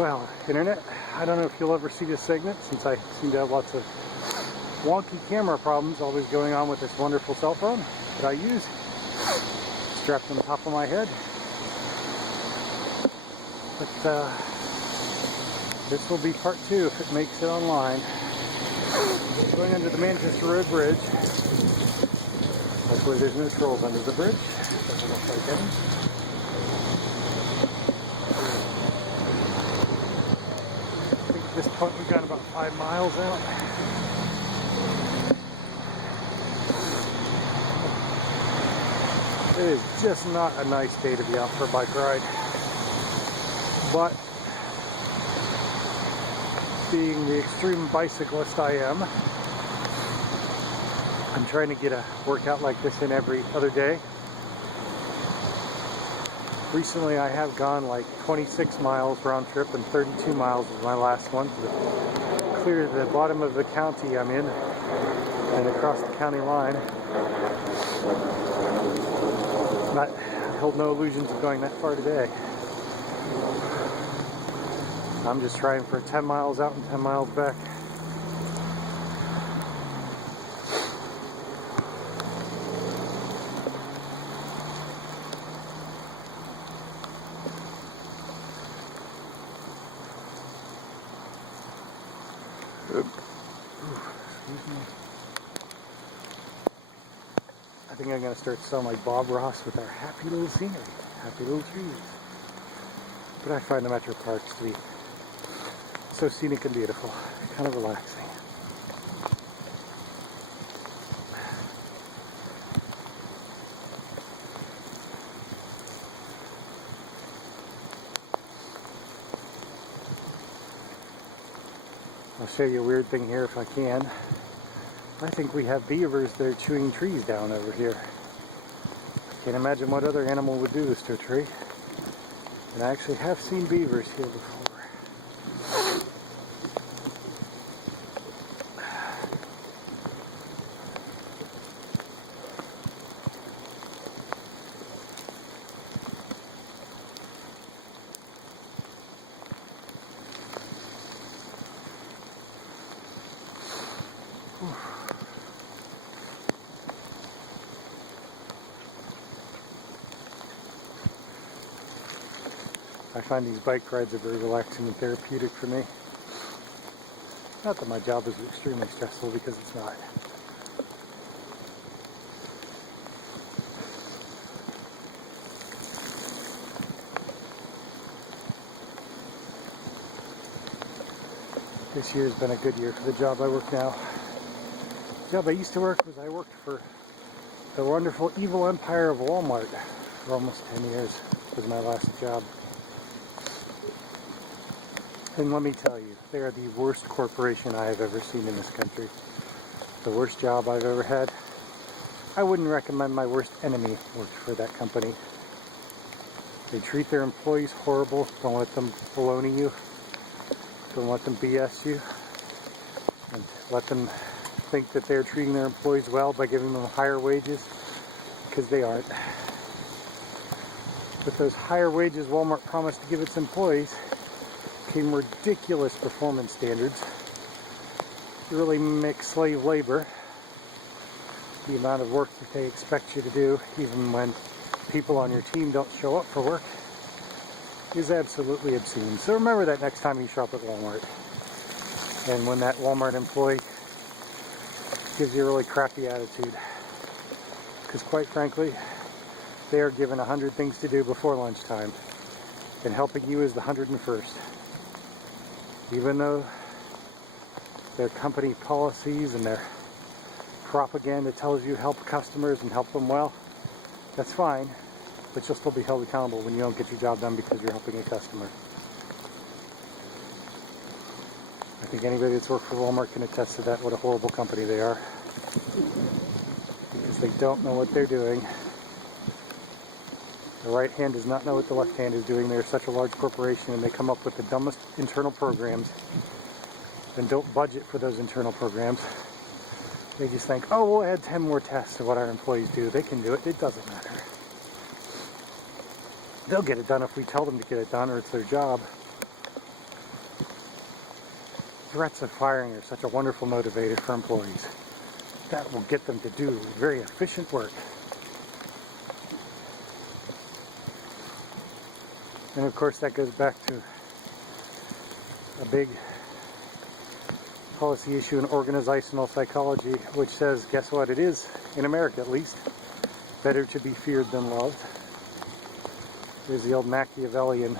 Well, Internet, I don't know if you'll ever see this segment since I seem to have lots of wonky camera problems always going on with this wonderful cell phone that I use strapped on the top of my head. But this will be part 2 if it makes it online. Going under the Manchester Road Bridge. Hopefully there's no trolls under the bridge. Doesn't look like any. I think at this point we've got about 5 miles out. It is just not a nice day to be out for a bike ride. But being the extreme bicyclist I am, I'm trying to get a workout like this in every other day. Recently I have gone like 26 miles round trip and 32 miles was my last one to clear the bottom of the county I'm in and across the county line. But I hold no illusions of going that far today. I'm just trying for 10 miles out and 10 miles back. Excuse me. I think I'm going to start selling like Bob Ross with our happy little scenery, happy little trees. But I find the Metroparks to be so scenic and beautiful, kind of relaxing. I'll show you a weird thing here if I can. I think we have beavers that are chewing trees down over here. Can't imagine what other animal would do this to a tree. And I actually have seen beavers here before. I find these bike rides are very relaxing and therapeutic for me. Not that my job is extremely stressful, because it's not. This year has been a good year for the job I work now. The job I used to work was I worked for the wonderful evil empire of Walmart for almost 10 years. Was my last job. And let me tell you, they are the worst corporation I have ever seen in this country. The worst job I've ever had. I wouldn't recommend my worst enemy worked for that company. They treat their employees horrible. Don't let them baloney you. Don't let them BS you. And let them think that they're treating their employees well by giving them higher wages, because they aren't. With those higher wages Walmart promised to give its employees came ridiculous performance standards. You really make slave labor. The amount of work that they expect you to do, even when people on your team don't show up for work, is absolutely obscene. So remember that next time you shop at Walmart. And when that Walmart employee gives you a really crappy attitude. Because quite frankly, they are given 100 things to do before lunchtime. And helping you is the 101st. Even though their company policies and their propaganda tells you help customers and help them well, that's fine, but you'll still be held accountable when you don't get your job done because you're helping a customer. I think anybody that's worked for Walmart can attest to that, what a horrible company they are. Because they don't know what they're doing. The right hand does not know what the left hand is doing. They're such a large corporation, and they come up with the dumbest internal programs and don't budget for those internal programs. They just think, oh, we'll add 10 more tests to what our employees do. They can do it. It doesn't matter. They'll get it done if we tell them to get it done, or it's their job. threats of firing are such a wonderful motivator for employees. That will get them to do very efficient work. And of course that goes back to a big policy issue in organizational psychology, which says, guess what, it is, in America at least, better to be feared than loved. There's the old Machiavellian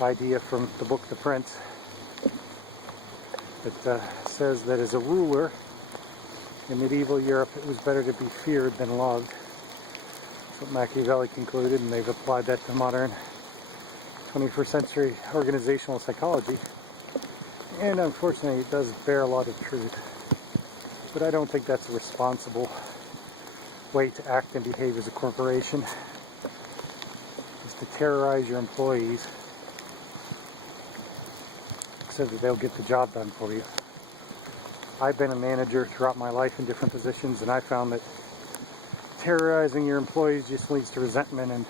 idea from the book The Prince that says that as a ruler in medieval Europe it was better to be feared than loved. That's what Machiavelli concluded, and they've applied that to modern 21st century organizational psychology. And unfortunately it does bear a lot of truth. But I don't think that's a responsible way to act and behave as a corporation, is to terrorize your employees so that they'll get the job done for you. I've been a manager throughout my life in different positions, and I found that terrorizing your employees just leads to resentment and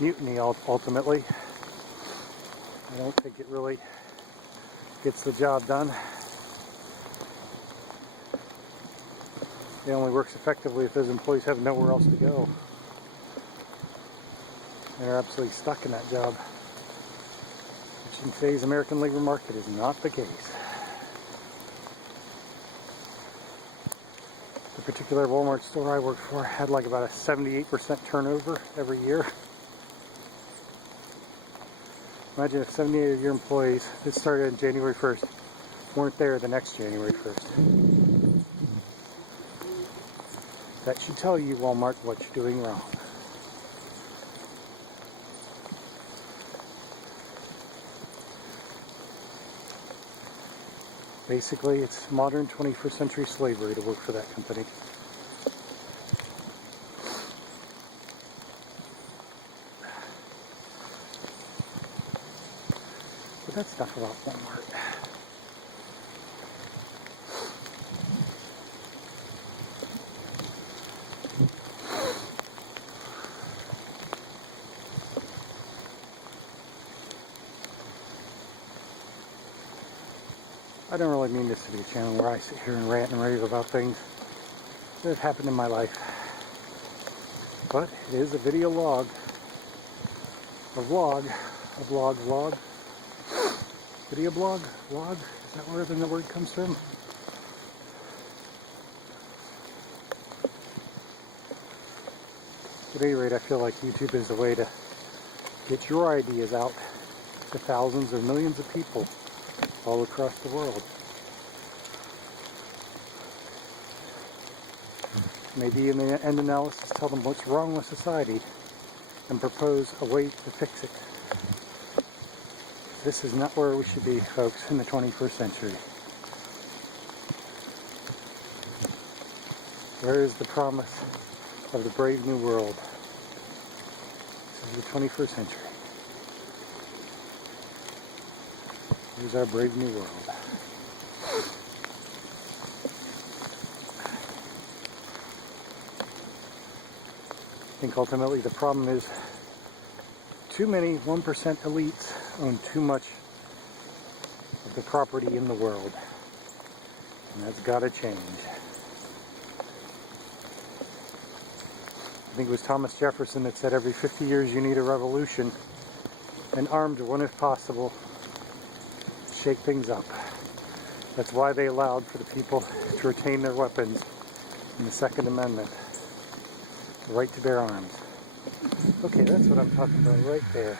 mutiny ultimately. I don't think it really gets the job done. It only works effectively if those employees have nowhere else to go. They're absolutely stuck in that job, which in today's American labor market is not the case. The particular Walmart store I worked for had like about a 78% turnover every year. Imagine if 78 of your employees that started on January 1st weren't there the next January 1st. That should tell you, Walmart, what you're doing wrong. Basically, it's modern 21st century slavery to work for that company. But that's enough about Walmart. I don't really mean this to be a channel where I sit here and rant and rave about things that have happened in my life. But it is a video log. A vlog. A vlog. Video blog? Vlog? Is that where the word comes from? At any rate, I feel like YouTube is a way to get your ideas out to thousands or millions of people all across the world. Maybe in the end analysis tell them what's wrong with society and propose a way to fix it. This is not where we should be, folks, in the 21st century. Where is the promise of the brave new world? This is the 21st century. Here's our brave new world. I think ultimately the problem is too many 1% elites own too much of the property in the world. And that's got to change. I think it was Thomas Jefferson that said every 50 years you need a revolution, an armed one if possible, shake things up. That's why they allowed for the people to retain their weapons in the Second Amendment. The right to bear arms. Okay, that's what I'm talking about right there.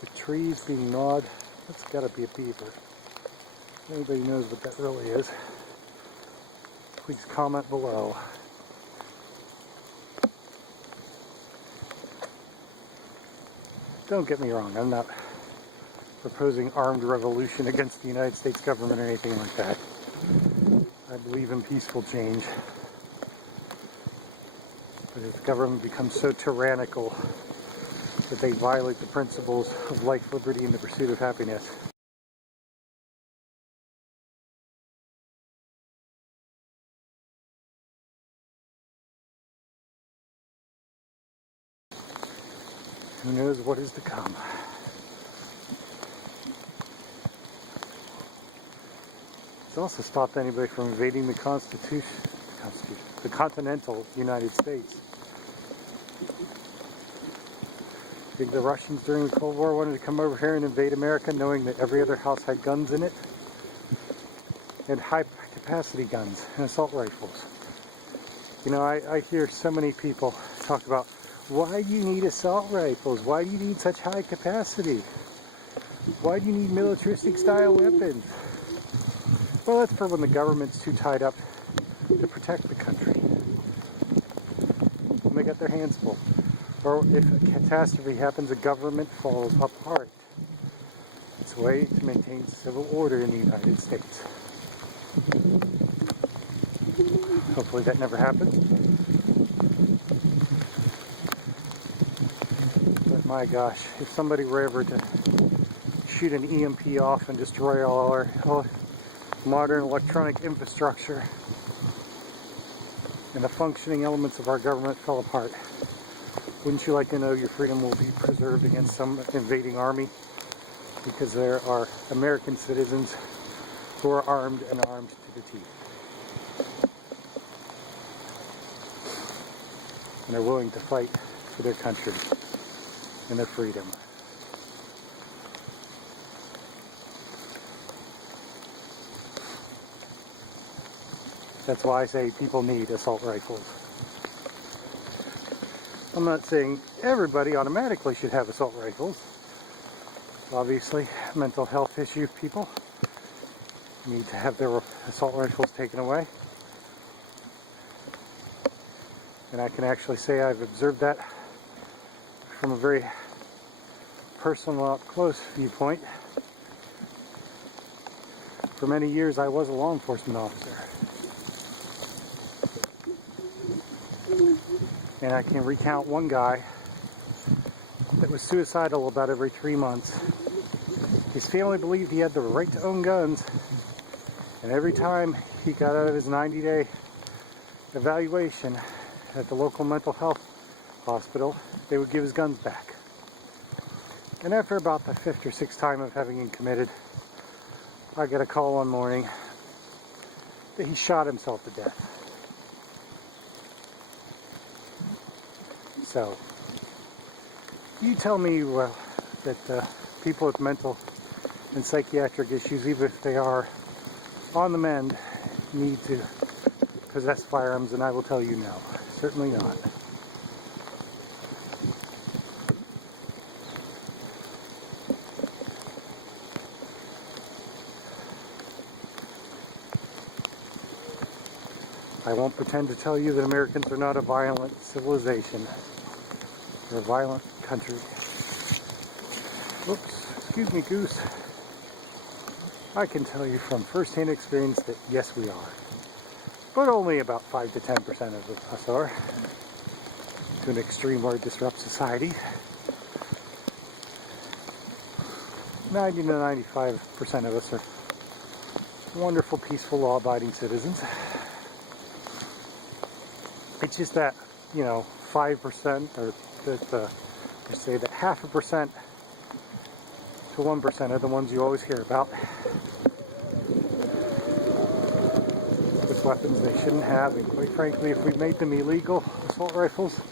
The trees being gnawed. That's got to be a beaver. Anybody knows what that really is, please comment below. Don't get me wrong, I'm not proposing armed revolution against the United States government or anything like that. I believe in peaceful change. But if the government becomes so tyrannical that they violate the principles of life, liberty, and the pursuit of happiness, who knows what is to come. It's also stopped anybody from invading the the continental United States. I think the Russians during the Cold War wanted to come over here and invade America, knowing that every other house had guns in it, and high-capacity guns and assault rifles. You know, I hear so many people talk about, why do you need assault rifles? Why do you need such high capacity? Why do you need militaristic style weapons? Well, that's for when the government's too tied up to protect the country. When they got their hands full. Or if a catastrophe happens, a government falls apart. It's a way to maintain civil order in the United States. Hopefully that never happens. But my gosh, if somebody were ever to shoot an EMP off and destroy all our modern electronic infrastructure and the functioning elements of our government fell apart, wouldn't you like to know your freedom will be preserved against some invading army? Because there are American citizens who are armed and armed to the teeth. And are willing to fight for their country and their freedom. That's why I say people need assault rifles. I'm not saying everybody automatically should have assault rifles. Obviously, mental health issue people need to have their assault rifles taken away. And I can actually say I've observed that from a very personal, up-close viewpoint. For many years, I was a law enforcement officer. And I can recount one guy that was suicidal about every 3 months. His family believed he had the right to own guns, and every time he got out of his 90-day evaluation at the local mental health hospital, they would give his guns back. And after about the 5th or 6th time of having him committed, I get a call one morning that he shot himself to death. So, you tell me that people with mental and psychiatric issues, even if they are on the mend, need to possess firearms, and I will tell you no. Certainly not. I won't pretend to tell you that Americans are not a violent civilization. We're a violent country. Oops, excuse me, Goose. I can tell you from first-hand experience that yes, we are. But only about 5 to 10% of us are. To an extreme where it disrupts society. 90 to 95% of us are wonderful, peaceful, law-abiding citizens. It's just that, 5%, or that, I say that 0.5% to 1% are the ones you always hear about. With weapons they shouldn't have, and quite frankly, if we made them illegal, assault rifles,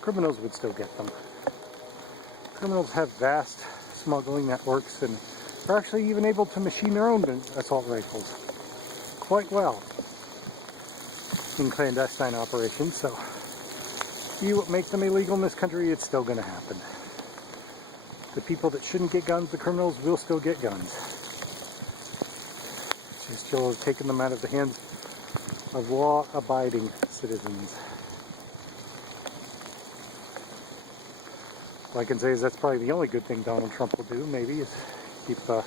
criminals would still get them. Criminals have vast smuggling networks and are actually even able to machine their own assault rifles quite well in clandestine operations, so you make them illegal in this country, it's still going to happen. The people that shouldn't get guns, the criminals, will still get guns. Just still taking them out of the hands of law-abiding citizens. All I can say is that's probably the only good thing Donald Trump will do, maybe, is keep our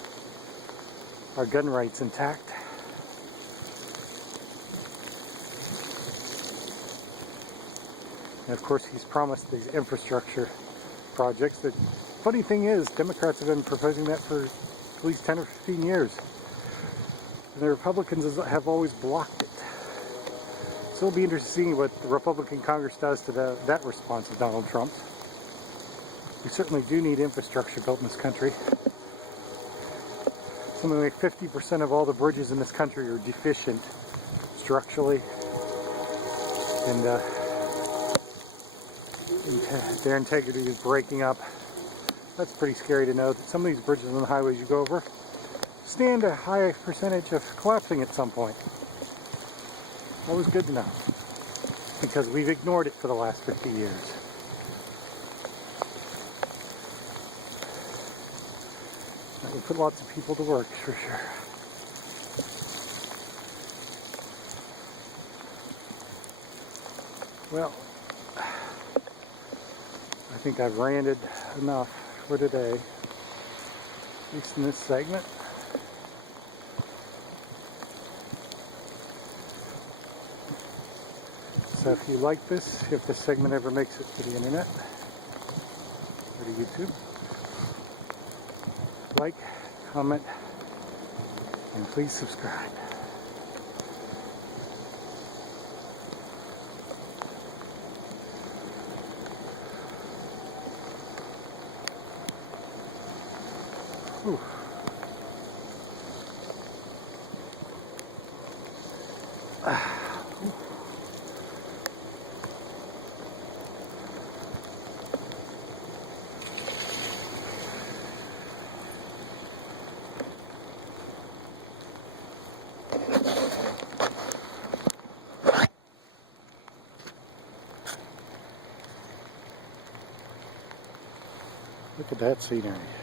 gun rights intact. And of course, he's promised these infrastructure projects. The funny thing is, Democrats have been proposing that for at least 10 or 15 years. And the Republicans have always blocked it. So it'll be interesting to see what the Republican Congress does to that response of Donald Trump. We certainly do need infrastructure built in this country. Something like 50% of all the bridges in this country are deficient structurally, and their integrity is breaking up. That's pretty scary to know that some of these bridges on the highways you go over stand a high percentage of collapsing at some point. That was good to know, because we've ignored it for the last 50 years. That would put lots of people to work, for sure. Well, I think I've ranted enough for today, at least in this segment. So if you like this, if this segment ever makes it to the internet or to YouTube, like, comment, and please subscribe. Whew. Look at that scenery.